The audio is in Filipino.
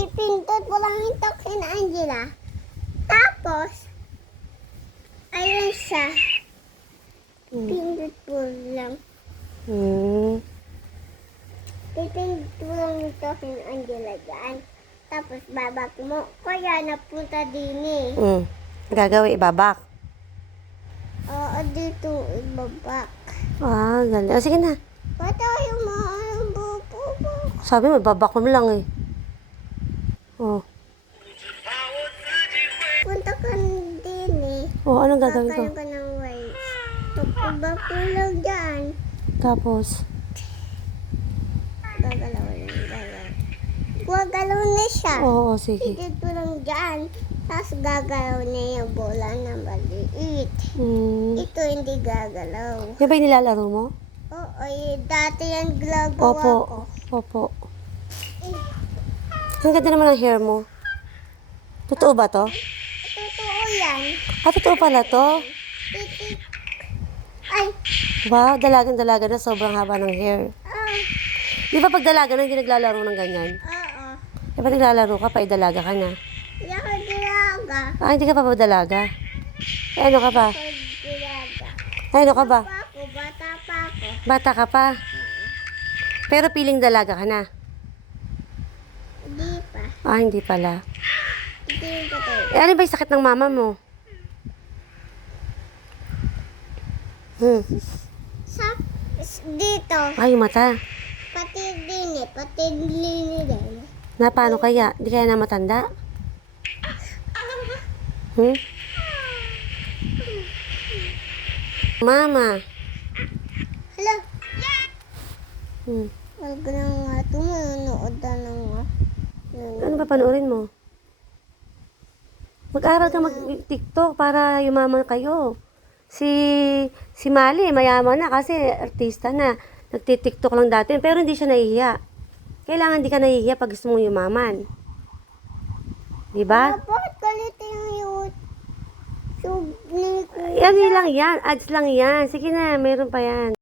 Pipindot mo lang ito kina Angela. Tapos, ayun siya. Pindot mo lang. Pipindot mo lang ito kina Angela dyan. Tapos babak mo. Kaya napunta din eh. Gagawin, ibabak. Oo, dito ibabak. Galing. Sige na. Patayo mo ang bubo. Sabi mo, ibabak mo lang eh. Punta ka din eh. Anong gagawin ko? Kakalang ka ng white. Pagpabak mo lang dyan. Tapos, Gagalaw lang, galaw. Gagalaw na siya. sige. Dito lang dyan. Tapos gagalaw na yung bola na maliit. Ito hindi gagalaw. Yan ba yung nilalaro mo? Oo, dati yan ginagawa ko. Opo. Ang ganda naman ang hair mo. Totoo ba to? Totoo yan. Totoo pala to? Titik. Ay, Wow, dalagang-dalaga na sobrang haba ng hair. Di ba pag dalaga na hindi naglalaro ng ganyan? oo. Di ba naglalaro ka pa, idalaga ka na? Hindi ako dilaga. Hindi ka pa ba dalaga? Ano ka pa? Ako dilaga. Ano ka ba? Bata pa ako. Bata ka pa? Pero piling dalaga ka na? Hindi pa. Hindi pala. Hindi yung totoo. Ano ba yung sakit ng mama mo? Dito. Yung mata. Pati din eh. Pati din din. Na paano kaya? Di kaya na matanda? Mama. Hala. Hmm. Wag na nga ito. Manonood na nga. Ano ba panoorin mo? Mag-aral ka mag-TikTok para yumaman kayo. Si Mali, mayaman na kasi artista na. Nagti-TikTok lang dati, pero hindi siya nahihiya. Kailangan di ka nahihiya pag gusto mong yumaman. Diba? Bakit ganito yung YouTube ni Kuya? Yan lang yan. Ads lang yan. Sige na, meron pa yan.